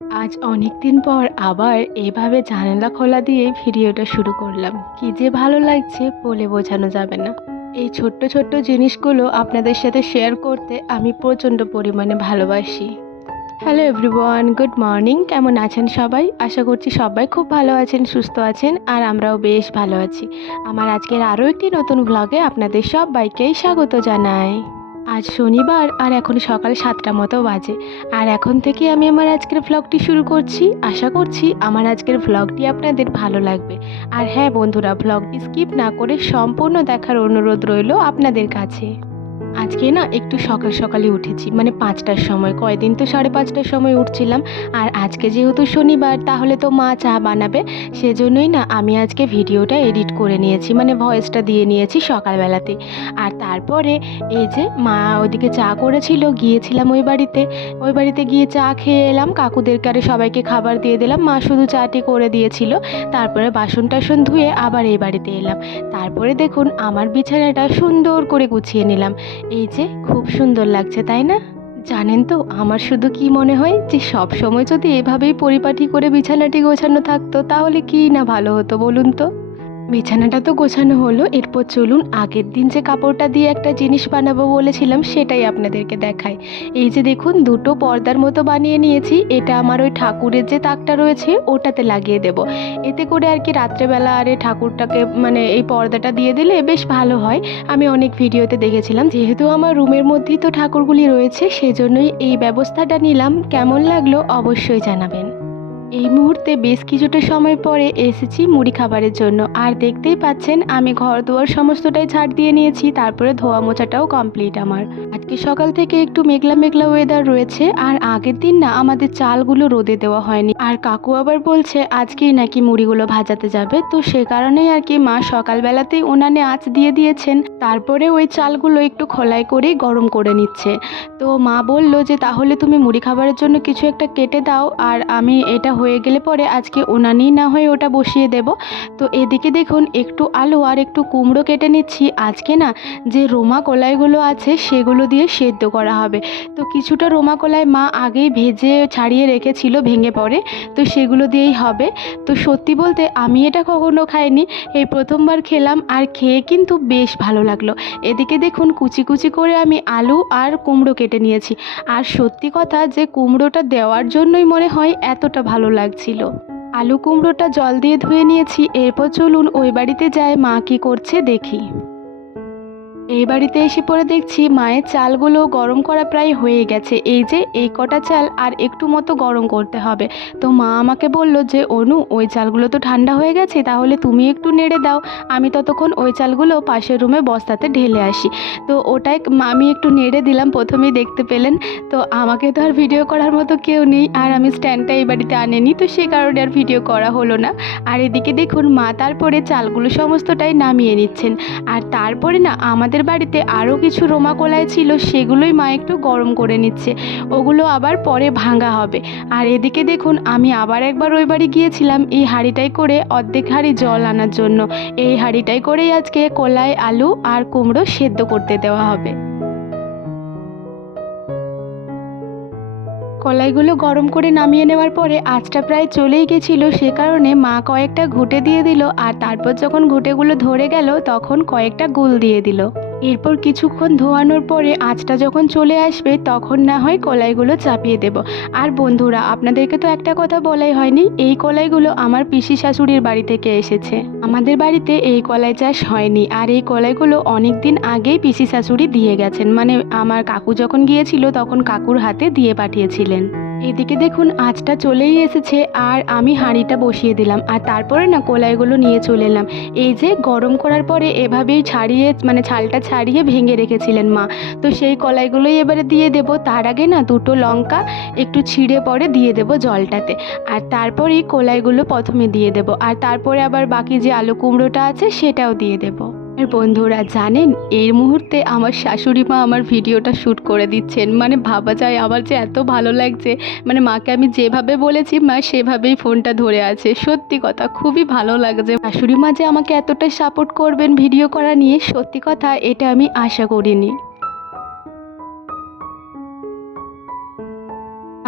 আজ অনেক দিন পর আবার এভাবে জানালা খোলা দিয়ে ভিডিওটা শুরু করলাম। কি যে ভালো লাগছে বলে বোঝানো যাবে না। এই ছোট্ট ছোট্ট জিনিসগুলো আপনাদের সাথে শেয়ার করতে আমি প্রচণ্ড পরিমাণে ভালোবাসি। Hello everyone, good morning. কেমন আছেন সবাই? আশা করছি সবাই খুব ভালো আছেন, সুস্থ আছেন, আর আমরাও বেশ ভালো আছি। আমার আজকের আরও একটি নতুন ভ্লগে আপনাদের সবাইকেই স্বাগত জানাই। আজ শনিবার আর এখন সকাল 7টা মতো বাজে। আর এখন থেকে আমি আমার আজকের ভ্লগটি শুরু করছি। আশা করছি আমার আজকের ভ্লগটি আপনাদের ভালো লাগবে। আর হ্যাঁ বন্ধুরা, ভ্লগটি স্কিপ না করে সম্পূর্ণ দেখার অনুরোধ রইল আপনাদের কাছে। আজকে না একটু সকাল সকালে উঠেছি, মানে 5টার সময়। কয়দিন তো 5:30টার সময় উঠছিলাম। আর আজকে যেহেতু শনিবার, তাহলে তো মা চা বানাবে, সেজন্যই না আমি আজকে ভিডিওটা এডিট করে নিয়েছি, মানে ভয়েসটা দিয়ে নিয়েছি সকালবেলাতে। আর তারপরে এই যে মা ওইদিকে চা করেছিল, গিয়েছিলাম ওই বাড়িতে গিয়ে চা খেয়ে এলাম। কাকুদেরকে আর সবাইকে খাবার দিয়ে দিলাম, মা শুধু চাটি করে দিয়েছিল। তারপরে বাসন টাসন ধুয়ে আবার এই বাড়িতে এলাম। তারপরে দেখুন আমার বিছানাটা সুন্দর করে গুছিয়ে নিলাম। এই যে খুব সুন্দর লাগছে, তাই না? জানেন তো, আমার শুধু কি মনে হয় যে সব সময় যদি এভাবেই পরিপাটি করে বিছানাটি গোছানো থাকতো তাহলে কি না ভালো হতো বলুন তো। বিছানাটা তো গোছানো হলো, এরপর চলুন আগের দিন যে কাপড়টা দিয়ে একটা জিনিস বানাবো বলেছিলাম সেটাই আপনাদেরকে দেখাই। এই যে দেখুন, দুটো পর্দার মতো বানিয়ে নিয়েছি। এটা আমার ওই ঠাকুরের যে তাকটা রয়েছে ওটাতে লাগিয়ে দেব। এতে করে আর কি রাত্রেবেলা আরে ঠাকুরটাকে মানে এই পর্দাটা দিয়ে দিলে বেশ ভালো হয়। আমি অনেক ভিডিওতে দেখেছিলাম। যেহেতু আমার রুমের মধ্যেই তো ঠাকুরগুলি রয়েছে, সেজন্যই এই ব্যবস্থাটা নিলাম। কেমন লাগলো অবশ্যই জানাবেন। এই মুহূর্তে বেশ কিছুটা সময় পরে এসেছি মুড়ি খাবারের জন্য। আর দেখতেই পাচ্ছেন আমি ঘর দুয়ার সমস্তটাই ঝাড় দিয়ে নিয়েছি, তারপরে ধোয়া মোছাটাও কমপ্লিট আমার। আজকে সকাল থেকে একটু মেঘলা মেঘলা ওয়েদার রয়েছে। আর আগের দিন না আমাদের চালগুলো রোদে দেওয়া হয়নি, আর কাকু আবার বলছে আজকেই নাকি মুড়িগুলো ভাজাতে যাবে, তো সে কারণেই আর কি মা সকালবেলাতেই উনানে আঁচ দিয়ে দিয়েছেন। তারপরে ওই চালগুলো একটু খোলাই করেই গরম করে নিচ্ছে। তো মা বলল যে তাহলে তুমি মুড়ি খাবারের জন্য কিছু একটা কেটে দাও, আর আমি এটা হয়ে গেলে পরে আজকে উনানেই না হয় ওটা বসিয়ে দেব। তো এদিকে দেখুন একটু আলু আর একটু কুমড়ো কেটে নিচ্ছি। আজকে না যে রোমা কলাইগুলো আছে সেগুলো দিয়ে সেদ্ধ করা হবে। তো কিছুটা রোমা কলাই মা আগেই ভেজে ছাড়িয়ে রেখেছিল ভেঙে পড়ে, তো সেগুলো দিয়েই হবে। তো সত্যি বলতে আমি এটা কখনো খাইনি, এই প্রথমবার খেলাম, আর খেয়ে কিন্তু বেশ ভালো লাগলো। এদিকে দেখুন কুচি কুচি করে আমি আলু আর কুমড়ো কেটে নিয়েছি। আর সত্যি কথা যে কুমড়োটা দেওয়ার জন্যই মনে হয় এতটা ভালো লাগছিল। আলু কুমড়োটা জল দিয়ে ধুয়ে নিয়েছি। এরপর চলুন ওই বাড়িতে যাই, মা কী করছে দেখি। এই বাড়িতে এসে পরে দেখছি মায়ের চালগুলো গরম করা প্রায় হয়ে গেছে। এই যে এই কটা চাল আর একটু মতো গরম করতে হবে। তো মা আমাকে বলল যে অনু, ওই চালগুলো তো ঠান্ডা হয়ে গেছে, তাহলে তুমি একটু নেড়ে দাও, আমি ততক্ষণ ওই চালগুলো পাশের রুমে বস্তাতে ঢেলে আসি। তো ওটাই আমি একটু নেড়ে দিলাম, প্রথমেই দেখতে পেলেন। তো আমাকে তো আর ভিডিও করার মতো কেউ নেই, আর আমি স্ট্যান্ডটা এই বাড়িতে আনিনি, তো সে কারণে আর ভিডিও করা হলো না। আর এদিকে দেখুন মা তারপরে চালগুলো সমস্তটাই নামিয়ে নিচ্ছেন। আর তারপরে না আমাদের বাড়িতে আরও কিছু রোমা কলাই ছিল, সেগুলোই মা একটু গরম করে নিচ্ছে। ওগুলো আবার পরে ভাঙা হবে। আর এদিকে দেখুন আমি আবার একবার ওই বাড়ি গিয়েছিলাম এই হাঁড়িটাই করে অর্ধেক হাঁড়ি জল আনার জন্য। এই হাঁড়িটাই করেই আজকে কলাই, আলু আর কুমড়ো সেদ্ধ করতে দেওয়া হবে। কলাইগুলো গরম করে নামিয়ে নেওয়ার পরে আঁচটা প্রায় চলেই গেছিলো, সে কারণে মা কয়েকটা ঘুঁটে দিয়ে দিল। আর তারপর যখন ঘুঁটেগুলো ধরে গেল তখন কয়েকটা গুল দিয়ে দিল। এরপর কিছুক্ষণ ধোয়ানোর পরে আঁচটা যখন চলে আসবে তখন না হয় কলাইগুলো চাপিয়ে দেব। আর বন্ধুরা, আপনাদেরকে তো একটা কথা বলাই হয়নি, এই কলাইগুলো আমার পিসি শাশুড়ির বাড়ি থেকে এসেছে। আমাদের বাড়িতে এই কলাই চাষ হয়নি, আর এই কলাইগুলো অনেক দিন আগেই পিসি শাশুড়ি দিয়ে গেছেন, মানে আমার কাকু যখন গিয়েছিল তখন কাকুর হাতে দিয়ে পাঠিয়েছিলেন। এদিকে দেখুন আঁচটা চলেই এসেছে, আর আমি হাঁড়িটা বসিয়ে দিলাম। আর তারপরে না কলাইগুলো নিয়ে চলে এলাম। এই যে গরম করার পরে এভাবেই ছাড়িয়ে, মানে ছালটা ছাড়িয়ে ভেঙে রেখেছিলেন মা। তো সেই কলাইগুলোই এবারে দিয়ে দেব। তার আগে না দুটো লঙ্কা একটু ছিঁড়ে পরে দিয়ে দেব জলটাতে। আর তারপরেই কলাইগুলো প্রথমে দিয়ে দেব, আর তারপরে আবার বাকি যে আলু কুমড়োটা আছে সেটাও দিয়ে দেব। আর বন্ধুরা জানেন, এই মুহূর্তে আমার শাশুড়ি মা আমার ভিডিওটা শ্যুট করে দিচ্ছেন, মানে ভাবা যায় আমার যে এত ভালো লাগছে। মানে মাকে আমি যেভাবে বলেছি মা সেভাবেই ফোনটা ধরে আছে। সত্যি কথা খুবই ভালো লাগছে। শাশুড়ি মা যে আমাকে এতটা সাপোর্ট করবেন ভিডিও করা নিয়ে, সত্যি কথা এটা আমি আশা করিনি।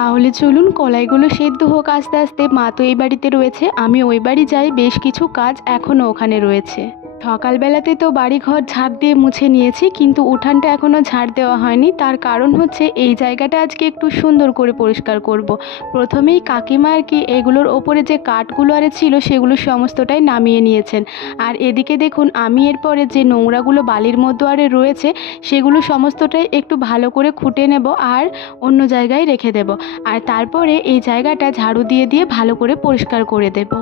তাহলে চলুন কলাইগুলো সেদ্ধ হোক আস্তে আস্তে। মা তো এই বাড়িতে রয়েছে, আমি ওই বাড়ি যাই, বেশ কিছু কাজ এখনও ওখানে রয়েছে। সকালবেলাতে তো বাড়িঘর ঝাড় দিয়ে মুছে নিয়েছি, কিন্তু উঠানটা এখনও ঝাড় দেওয়া হয়নি। তার কারণ হচ্ছে এই জায়গাটা আজকে একটু সুন্দর করে পরিষ্কার করব। প্রথমেই কাকিমা আর কি এগুলোর ওপরে যে কাঠগুলো আরে ছিল সেগুলো সমস্তটাই নামিয়ে নিয়েছেন। আর এদিকে দেখুন আমি এরপরে যে নোংরাগুলো বালির মধ্যে আরে রয়েছে সেগুলো সমস্তটাই একটু ভালো করে খুঁটে নেব আর অন্য জায়গায় রেখে দেব। আর তারপরে এই জায়গাটা ঝাড়ু দিয়ে দিয়ে ভালো করে পরিষ্কার করে দেব।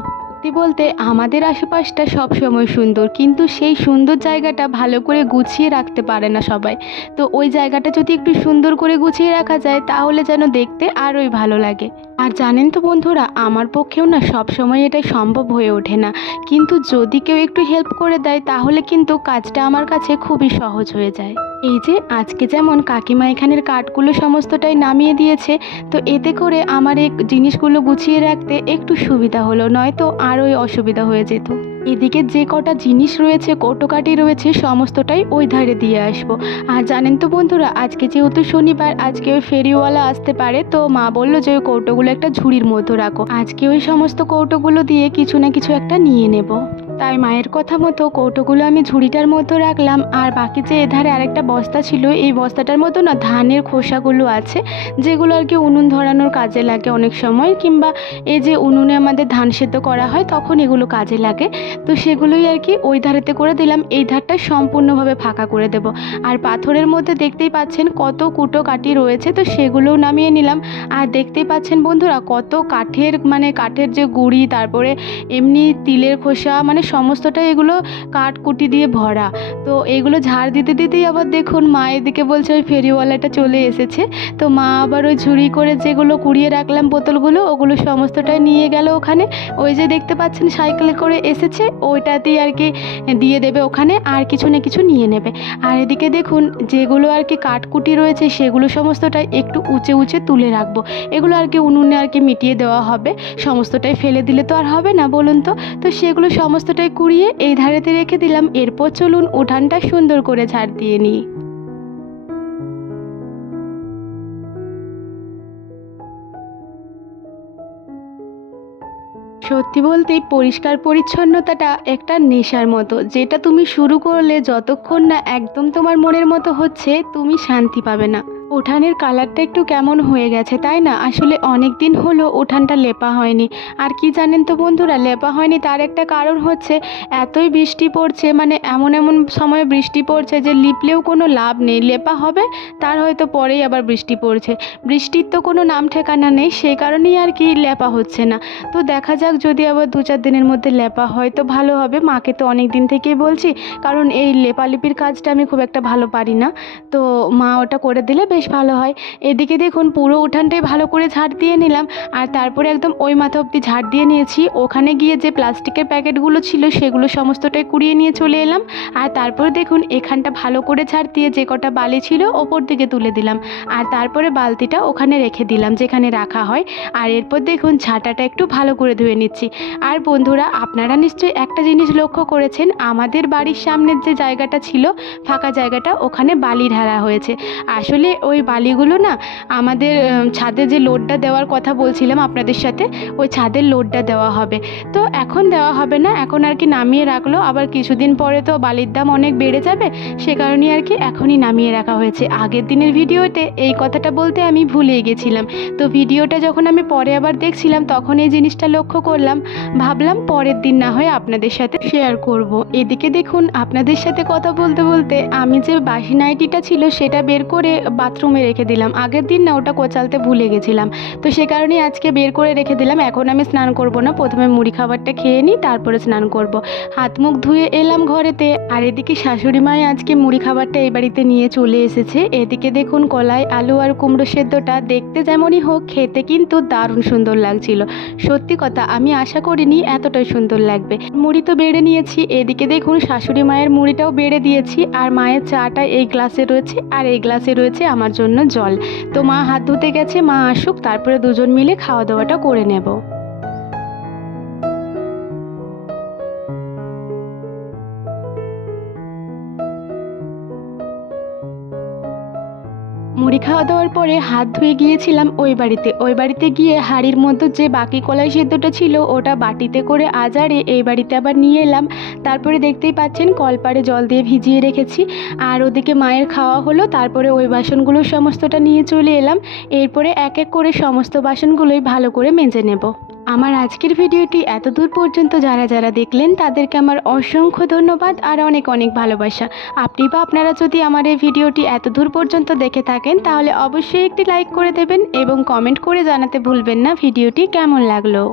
সত্যি বলতে আমাদের আশেপাশটা সব সময় সুন্দর, কিন্তু সেই সুন্দর জায়গাটা ভালো করে গুছিয়ে রাখতে পারে না সবাই। তো ওই জায়গাটা যদি একটু সুন্দর করে গুছিয়ে রাখা যায় তাহলে যেন দেখতে আরোই ভালো লাগে। আর জানেন তো বন্ধুরা, আমার পক্ষেও না সব সময় এটা সম্ভব হয়ে ওঠে না, কিন্তু যদি কেউ একটু হেল্প করে দেয় তাহলে কিন্তু কাজটা আমার কাছে খুবই সহজ হয়ে যায়। এই যে আজকে যেমন কাকিমা এখানের কাঠগুলো সমস্তটাই নামিয়ে দিয়েছে, তো এতে করে আমার এই জিনিসগুলো গুছিয়ে রাখতে একটু সুবিধা হলো, নয়তো আরোই অসুবিধা হয়ে যেত। এদিকে যে কটা জিনিস রয়েছে কৌটোকাঠি রয়েছে সমস্তটাই ওই ধারে দিয়ে আসবো। আর জানেন তো বন্ধুরা, আজকে যেহেতু শনিবার, আজকে ওই ফেরিওয়ালা আসতে পারে, তো মা বললো যে ওই কৌটোগুলো একটা ঝুড়ির মধ্যে রাখো। আজকে ওই সমস্ত কৌটোগুলো দিয়ে কিছু না কিছু একটা নিয়ে নেব। তাই মায়ের কথা মতো কৌটোগুলো আমি ঝুড়িটার মধ্যে রাখলাম। আর বাকি যে এধারে আরেকটা বস্তা ছিল, এই বস্তাটার মধ্যে না ধানের খোসাগুলো আছে, যেগুলো আর কি উনুন ধরানোর কাজে লাগে অনেক সময়, কিংবা এই যে উনুনে আমাদের ধান সেদ্ধ করা হয় তখন এগুলো কাজে লাগে। তো সেগুলোই আর কি ওই ধারেতে করে দিলাম, এই ধারটা সম্পূর্ণভাবে ফাঁকা করে দেব। আর পাথরের মধ্যে দেখতেই পাচ্ছেন কত কুটো কাঠি রয়েছে, তো সেগুলোও নামিয়ে নিলাম। আর দেখতেই পাচ্ছেন বন্ধুরা কত কাঠের কাঠের যে গুঁড়ি, তারপরে এমনি তিলের খোসা, সমস্তটা এগুলো কাঠকুটি দিয়ে ভরা। তো এগুলো ঝাড় দিতে দিতেই আবার দেখুন মা এদিকে বলছে ওই ফেরিওয়ালাটা চলে এসেছে। তো মা আবার ওই ঝুড়ি করে যেগুলো কুড়িয়ে রাখলাম বোতলগুলো, ওগুলো সমস্তটাই নিয়ে গেল ওখানে। ওই যে দেখতে পাচ্ছেন সাইকেলে করে এসেছে, ওইটাতেই আর কি দিয়ে দেবে ওখানে, আর কিছু না কিছু নিয়ে নেবে। আর এদিকে দেখুন যেগুলো আর কি কাঠকুটি রয়েছে সেগুলো সমস্তটাই একটু উঁচে উঁচে তুলে রাখবো। এগুলো আর কি উনুনে আর কি মিটিয়ে দেওয়া হবে, সমস্তটাই ফেলে দিলে তো আর হবে না বলুন তো। তো সেগুলো সমস্তটাই কুড়িয়ে এই ধারেতে রেখে দিলাম। এরপর চলুন উঠানটা সুন্দর করে ঝাড় দিয়ে নিই। সত্যি বলতেই পরিষ্কার পরিচ্ছন্নতাটা একটা নেশার মতো, যেটা তুমি শুরু করলে যতক্ষণ না একদম তোমার মনের মতো হচ্ছে তুমি শান্তি পাবে না। উঠানের কালারটা একটু কেমন হয়ে গেছে তাই না? আসলে অনেক দিন হলো উঠানটা লেপা হয়নি। আর কি জানেন তো বন্ধুরা, লেপা হয়নি তার একটা কারণ হচ্ছে এতই বৃষ্টি পড়ছে, এমন এমন সময় বৃষ্টি পড়ছে যে লিপলেও কোনো লাভ নেই। লেপা হবে তার হয়তো পরেই আবার বৃষ্টি পড়ছে, বৃষ্টির তো কোনো নাম ঠিকানা নেই, সেই কারণেই আর কি লেপা হচ্ছে না। তো দেখা যাক, যদি আবার 2-4 দিনের মধ্যে লেপা হয় তো ভালো হবে। মাকে তো অনেক দিন থেকেই বলছি, কারণ এই লেপালেপির কাজটা আমি খুব একটা ভালো পারি না। তো মা ওটা করে দিলে বেশ ভালো হয়। এদিকে দেখুন পুরো উঠানটাই ভালো করে ঝাড় দিয়ে নিলাম। আর তারপরে একদম ওই মাথা অবধি ঝাড় দিয়ে নিয়েছি। ওখানে গিয়ে যে প্লাস্টিকের প্যাকেটগুলো ছিল সেগুলো সমস্তটাই কুড়িয়ে নিয়ে চলে এলাম। আর তারপরে দেখুন এখানটা ভালো করে ঝাড় দিয়ে যে কটা বালি ছিল ওপর দিকে তুলে দিলাম। আর তারপরে বালতিটা ওখানে রেখে দিলাম যেখানে রাখা হয়। আর এরপর দেখুন ঝাঁটাটা একটু ভালো করে ধুয়ে নিচ্ছি। আর বন্ধুরা, আপনারা নিশ্চয়ই একটা জিনিস লক্ষ্য করেছেন, আমাদের বাড়ির সামনের যে জায়গাটা ছিল ফাঁকা জায়গাটা, ওখানে বালি ঢালা হয়েছে। আসলে ওই বালিগুলো না আমাদের ছাদে যে লোডটা দেওয়ার কথা বলছিলাম আপনাদের সাথে, ওই ছাদের লোডটা দেওয়া হবে। তো এখন দেওয়া হবে না, এখন আর কি নামিয়ে রাখলো, আবার কিছুদিন পরে তো বালির দাম অনেক বেড়ে যাবে, সে কারণেই আর কি এখনই নামিয়ে রাখা হয়েছে। আগের দিনের ভিডিওতে এই কথাটা বলতে আমি ভুলেই গেছিলাম। তো ভিডিওটা যখন আমি পরে আবার দেখছিলাম তখন এই জিনিসটা লক্ষ্য করলাম, ভাবলাম পরের দিন না হয় আপনাদের সাথে শেয়ার করব। এদিকে দেখুন আপনাদের সাথে কথা বলতে বলতে আমি যে বাসি নাইটিটা ছিল সেটা বের করে বাথরুমে রেখে দিলাম। আগের দিন না ওটা কোচালতে ভুলে গেছিলাম, তো সে কারণেই আজকে বের করে রেখে দিলাম। এখন আমি স্নান করব না, প্রথমে মুড়ি খাবারটা খেয়ে নিই তারপরে স্নান করব। হাত মুখ ধুয়ে এলাম ঘরেতে। আর এদিকে শাশুড়ি মায়ে আজকে মুড়ি খাবারটা এই বাড়িতে নিয়ে চলে এসেছে। এদিকে দেখুন কলাই, আলু আর কুমড়ো সেদ্ধটা দেখতে যেমনই হোক খেতে কিন্তু দারুণ সুন্দর লাগছিল। সত্যি কথা, আমি আশা করিনি এতটাই সুন্দর লাগবে। মুড়ি তো বেড়ে নিয়েছি, এদিকে দেখুন শাশুড়ি মায়ের মুড়িটাও বেড়ে দিয়েছি। আর মায়ের চাটা এই গ্লাসে রয়েছে, আর এই গ্লাসে রয়েছে আমার জন্য জল। তো মা হাত ধুতে গেছে, মা আসুক তারপরে দুজন মিলে খাওয়া দাওয়াটা করে নেব। মুড়ি খাওয়া খাওয়া দাওয়ার পরে হাত ধুয়ে গিয়েছিলাম ওই বাড়িতে গিয়ে হাঁড়ির মধ্যে যে বাকি কলাই সেদ্ধটা ছিল ওটা বাটিতে করে আজারে এই বাড়িতে আবার নিয়ে এলাম। তারপরে দেখতেই পাচ্ছেন কলপাড়ে জল দিয়ে ভিজিয়ে রেখেছি। আর ওদিকে মায়ের খাওয়া হলো, তারপরে ওই বাসনগুলো সমস্তটা নিয়ে চলে এলাম। এরপরে এক এক করে সমস্ত বাসনগুলোই ভালো করে মেজে নেব। আমার আজকের ভিডিওটি এত দূর পর্যন্ত যারা যারা দেখলেন তাদেরকে আমার অসংখ্য ধন্যবাদ আর অনেক অনেক ভালোবাসা। আপনি বা আপনারা যদি আমার এই ভিডিওটি এত দূর পর্যন্ত দেখে থাকেন তাহলে অবশ্যই একটি লাইক করে দেবেন এবং কমেন্ট করে জানাতে ভুলবেন না ভিডিওটি কেমন লাগলো।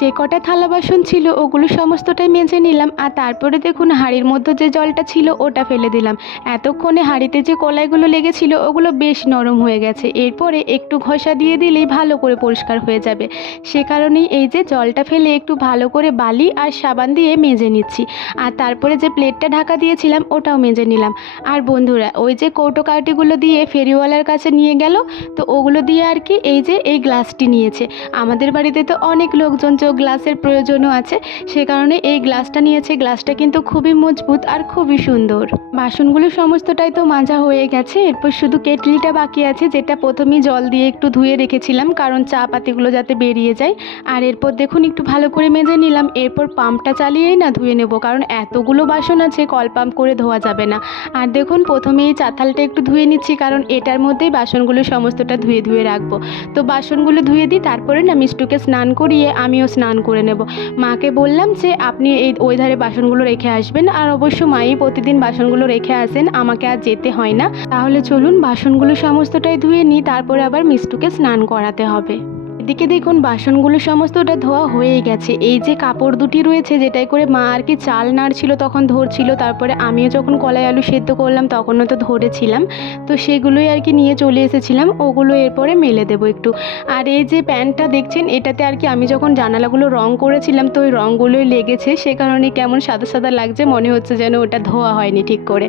যে কটা থালা বাসন ছিল ওগুলো সমস্তটাই মেজে নিলাম। আর তারপরে দেখুন হাঁড়ির মধ্যে যে জলটা ছিল ওটা ফেলে দিলাম। এতক্ষণে হাঁড়িতে যে কলাইগুলো লেগেছিল ওগুলো বেশ নরম হয়ে গেছে। এরপরে একটু ঘষা দিয়ে দিলেই ভালো করে পরিষ্কার হয়ে যাবে। সে কারণেই এই যে জলটা ফেলে একটু ভালো করে বালি আর সাবান দিয়ে মেজে নিচ্ছি। আর তারপরে যে প্লেটটা ঢাকা দিয়েছিলাম ওটাও মেজে নিলাম। আর বন্ধুরা ওই যে কৌটো কাঠিগুলো দিয়ে ফেরিওয়ালার কাছে নিয়ে গেল, তো ওগুলো দিয়ে আর কি এই যে এই গ্লাসটি নিয়েছে। আমাদের বাড়িতে তো অনেক লোকজন গ্লাসের প্রয়োজনও আছে, সে কারণে এই গ্লাসটা নিয়েছে। গ্লাসটা কিন্তু খুবই মজবুত আর খুবই সুন্দর। বাসনগুলো সমস্তটাই তো মাজা হয়ে গেছে, এরপর শুধু কেটলিটা বাকি আছে, যেটা প্রথমেই জল দিয়ে একটু ধুয়ে রেখেছিলাম কারণ চা পাতিগুলো যাতে বেরিয়ে যায়। আর এরপর দেখুন একটু ভালো করে মেজে নিলাম। এরপর পাম্পটা চালিয়েই না ধুয়ে নেব, কারণ এতগুলো বাসন আছে কল পাম্প করে ধোয়া যাবে না। আর দেখুন প্রথমে এই চাতালটা একটু ধুয়ে নিচ্ছি, কারণ এটার মধ্যেই বাসনগুলো সমস্তটা ধুয়ে ধুয়ে রাখবো। তো বাসনগুলো ধুয়ে দিই, তারপরে না মিষ্টুকে স্নান করিয়ে আমিও স্নান করে নেব। মাকে বললাম যে আপনি ওই ধারে বাসনগুলো রেখে আসবেন, আর অবশ্য মাই প্রতিদিন বাসনগুলো রেখে আসেন, আমাকে আর যেতে হয় না। তাহলে চলুন বাসনগুলো সমস্তটাই ধুয়ে নিই, তারপরে আবার মিষ্টুকে স্নান করাতে হবে। এদিকে দেখুন বাসনগুলো সমস্তটা ধোয়া হয়েই গেছে। এই যে কাপড় দুটি রয়েছে যেটাই করে মা আর কি চাল নাড়ছিল তখন ধরছিল, তারপরে আমিও যখন কলাই আলু সেদ্ধ করলাম তখনও তো ধরেছিলাম, তো সেগুলোই আর কি নিয়ে চলে এসেছিলাম। ওগুলো এরপরে মেলে দেবো একটু। আর এই যে প্যান্টটা দেখছেন এটাতে আর কি আমি যখন জানালাগুলো রং করেছিলাম তো ওই রঙগুলোই লেগেছে, সে কারণে কেমন সাদা সাদা লাগছে, মনে হচ্ছে যেন ওটা ধোয়া হয়নি ঠিক করে।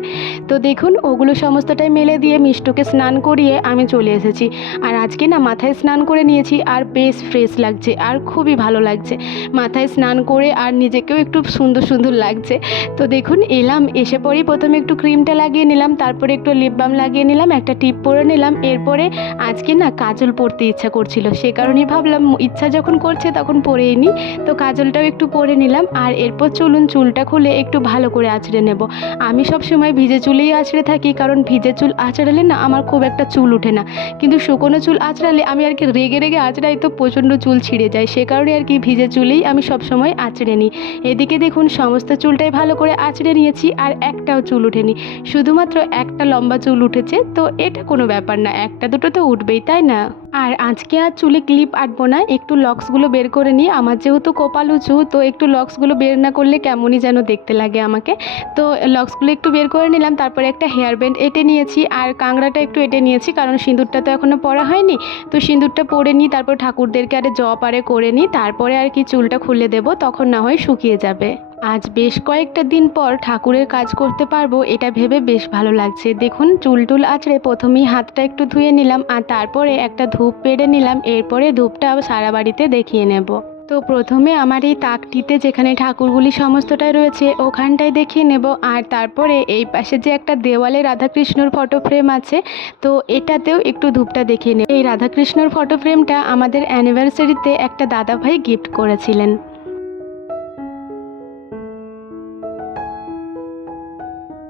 তো দেখুন ওগুলো সমস্তটাই মেলে দিয়ে মিষ্টুকে স্নান করিয়ে আমি চলে এসেছি। আর আজকে না মাথায় স্নান করে নিয়েছি আর বেশ ফ্রেশ লাগছে আর খুবই ভালো লাগছে মাথায় স্নান করে, আর নিজেকেও একটু সুন্দর সুন্দর লাগছে। তো দেখুন এলাম, এসে পরেই প্রথমে একটু ক্রিমটা লাগিয়ে নিলাম, তারপরে একটু লিপ বাম লাগিয়ে নিলাম, একটা টিপ পরে নিলাম। এরপরে আজকে না কাজল পরতে ইচ্ছা করছিল, সে কারণেই ভাবলাম ইচ্ছা যখন করছে তখন পরেই নিই, তো কাজলটাও একটু পরে নিলাম। আর এরপর চলুন চুলটা খুলে একটু ভালো করে আঁচড়ে নেব। আমি সব সময় ভিজে চুলেই আঁচড়ে থাকি, কারণ ভিজে চুল আঁচড়ালে না আমার খুব একটা চুল ওঠে না, কিন্তু শুকনো চুল আঁচড়ালে আমি আর কি রেগে রেগে আঁচড়াই তো প্রচণ্ড চুল ছিঁড়ে যায়, সে কারণে আর কি ভিজে চুলেই আমি সব সময় আঁচড়ে নিই। এদিকে দেখুন সমস্ত চুলটাই ভালো করে আঁচড়ে নিয়েছি আর একটাও চুল ওঠেনি, শুধুমাত্র একটা লম্বা চুল উঠেছে। তো এটা কোনো ব্যাপার না, একটা দুটো তো উঠবেই, তাই না? আর আজকে আর চুলে ক্লিপ আঁটবো না, একটু লক্সগুলো বের করে নিই। আমার যেহেতু কপাল উঁচু, তো একটু লক্সগুলো বের না করলে কেমনই যেন দেখতে লাগে আমাকে। তো লক্সগুলো একটু বের করে নিলাম, তারপরে একটা হেয়ার ব্যান্ড এঁটে নিয়েছি আর কাংড়াটা একটু এঁটে নিয়েছি, কারণ সিঁদুরটা তো এখনও পরা হয়নি। তো সিঁদুরটা পরে নিই, তারপর ঠাকুরদেরকে আরে জপ আরে করে নিই, তারপরে আর কি চুলটা খুলে দেবো, তখন না হয় শুকিয়ে যাবে। আজ বেশ কয়েকটা দিন পর ঠাকুরের কাজ করতে পারবো এটা ভেবে বেশ ভালো লাগছে। দেখুন চুল টুল আঁচড়ে প্রথমেই হাতটা একটু ধুয়ে নিলাম আর তারপরে একটা ধূপ পেড়ে নিলাম, এরপরে ধূপটা সারা বাড়িতে দেখিয়ে নেব। তো প্রথমে আমার এই তাকটিতে যেখানে ঠাকুরগুলি সমস্তটাই রয়েছে ওখানটায় দেখিয়ে নেব, আর তারপরে এই পাশে যে একটা দেওয়ালে রাধাকৃষ্ণর ফটো ফ্রেম আছে তো এটাতেও একটু ধূপটা দেখিয়ে নেব। এই রাধাকৃষ্ণর ফটো ফ্রেমটা আমাদের অ্যানিভার্সারিতে একটা দাদাভাই গিফট করেছিলেন।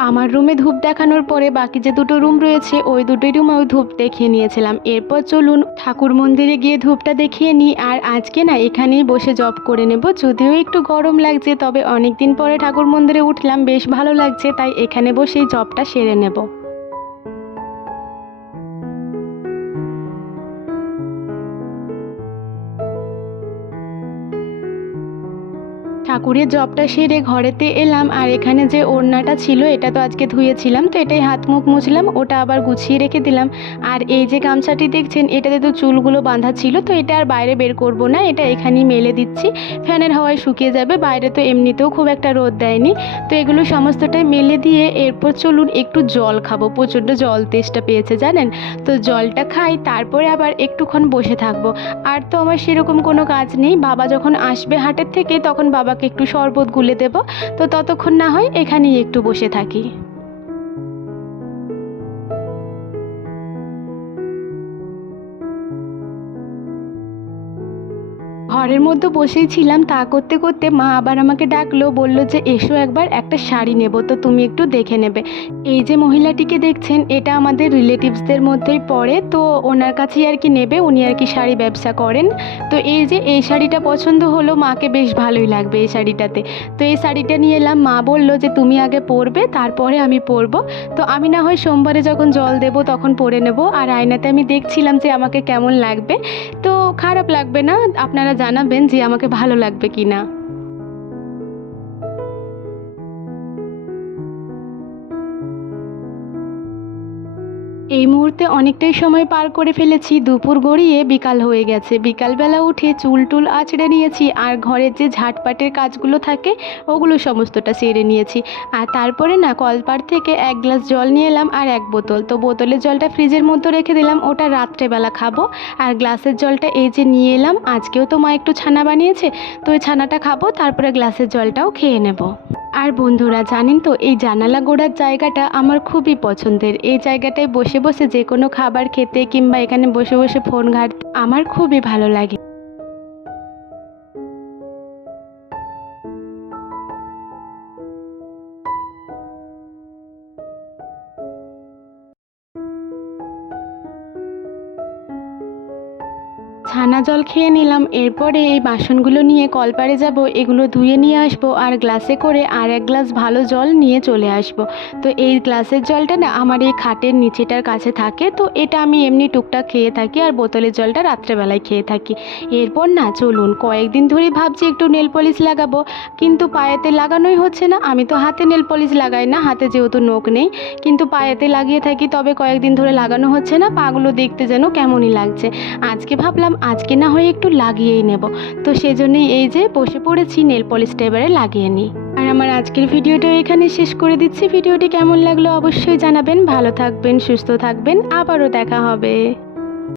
আমার রুমে ধূপ দেখানোর পরে বাকি যে দুটো রুম রয়েছে ওই দুটোই রুমেও ধূপ দেখিয়ে নিয়েছিলাম। এরপর চলুন ঠাকুর মন্দিরে গিয়ে ধূপটা দেখিয়ে নিই। আর আজকে না এখানেই বসে জপ করে নেব, যদিও একটু গরম লাগছে, তবে অনেক দিন পরে ঠাকুর মন্দিরে উঠলাম, বেশ ভালো লাগছে, তাই এখানে বসেই জপটা সেরে নেব। ঠাকুরের জপটা সেরে ঘরেতে এলাম, আর এখানে যে ওড়নাটা ছিল এটা তো আজকে ধুয়েছিলাম, তো এটাই হাত মুখ মুছলাম, ওটা আবার গুছিয়ে রেখে দিলাম। আর এই যে গামছাটি দেখছেন এটাতে তো চুলগুলো বাঁধা ছিল, তো এটা আর বাইরে বের করব না, এটা এখানেই মেলে দিচ্ছি, ফ্যানের হাওয়ায় শুকিয়ে যাবে, বাইরে তো এমনিতেও খুব একটা রোদ দেয়নি। তো এগুলো সমস্তটাই মেলে দিয়ে এরপর চলুন একটু জল খাবো, প্রচণ্ড জল তেষ্টা পেয়েছে জানেন, তো জলটা খাই, তারপরে আবার একটুক্ষণ বসে থাকবো। আর তো আমার সেরকম কোনো কাজ নেই, বাবা যখন আসবে হাটের থেকে তখন বাবাকে একটু শরবত গুলে দেব, তো ততক্ষণ না হয় এখানেই একটু বসে থাকি। ঘরের মধ্যে বসেই ছিলাম, তা করতে করতে মা আবার আমাকে ডাকলো, বলল যে এসো একবার একটা শাড়ি নেব, তো তুমি একটু দেখে নেবে। এই যে মহিলাটিকে দেখছেন এটা আমাদের রিলেটিভসদের মধ্যেই পড়ে, তো ওনার কাছেই আর কি নেবে, উনি আর কি শাড়ি ব্যবসা করেন। তো এই যে এই শাড়িটা পছন্দ হলো, মাকে বেশ ভালোই লাগবে এই শাড়িটাতে। তো এই শাড়িটা নিয়ে এলাম, মা বলল যে তুমি আগে পরবে তারপরে আমি পরবো। তো আমি না হয় সোমবারে যখন জল দেব তখন পরে নেব। আর আয়নাতে আমি দেখছিলাম যে আমাকে কেমন লাগবে, তো খারাপ লাগবে না, আপনারা জানাবেন যে আমাকে ভালো লাগবে কি না। এই মুহূর্তে অনেকটাই সময় পার করে ফেলেছি, দুপুর গড়িয়ে বিকাল হয়ে গেছে। বিকালবেলা উঠে চুল টুল আঁচড়ে নিয়েছি, আর ঘরের যে ঝাঁটপাটের কাজগুলো থাকে ওগুলো সমস্তটা সেরে নিয়েছি। আর তারপরে না কলপাড় থেকে এক গ্লাস জল নিয়ে এলাম আর এক বোতল, তো বোতলের জলটা ফ্রিজের মধ্যে রেখে দিলাম, ওটা রাত্রেবেলা খাবো। আর গ্লাসের জলটা এই যে নিয়ে এলাম, আজকেও তো মা একটু ছানা বানিয়েছে, তো ওই ছানাটা খাবো, তারপরে গ্লাসের জলটাও খেয়ে নেব। আর বন্ধুরা জানেন তো, এই জানালা গোড়ার জায়গাটা আমার খুবই পছন্দের। এই জায়গাটায় বসে বসে যে কোনো খাবার খেতে কিংবা এখানে বসে বসে ফোন ঘাঁটতে আমার খুবই ভালো লাগে। ছানা জল খেয়ে নিলাম, এরপরে এই বাসনগুলো নিয়ে কলপাড়ে যাব, এগুলো ধুয়ে নিয়ে আসবো, আর গ্লাসে করে আর এক গ্লাস ভালো জল নিয়ে চলে আসবো। তো এই গ্লাসের জলটা না আমার এই খাটের নিচেটার কাছে থাকে, তো এটা আমি এমনি টুকটাক খেয়ে থাকি, আর বোতলের জলটা রাত্রেবেলায় খেয়ে থাকি। এরপর না চলুন, কয়েকদিন ধরেই ভাবছি একটু নেল পলিশ লাগাবো, কিন্তু পায়েতে লাগানোই হচ্ছে না। আমি তো হাতে নেল পলিশ লাগাই না, হাতে যেহেতু নখ নেই, কিন্তু পায়েতে লাগিয়ে থাকি, তবে কয়েকদিন ধরে লাগানো হচ্ছে না, পাগুলো দেখতে যেন কেমনই লাগছে। আজকে ভাবলাম আজকে না হয়ে একটু লাগিয়েই নেব, তো সেজন্যই এই যে বসে পড়েছি নেল পলিশটা এবারে লাগিয়ে নিই। আর আমার আজকের ভিডিওটা এখানে শেষ করে দিচ্ছি। ভিডিওটি কেমন লাগলো অবশ্যই জানাবেন। ভালো থাকবেন, সুস্থ থাকবেন, আবারও দেখা হবে।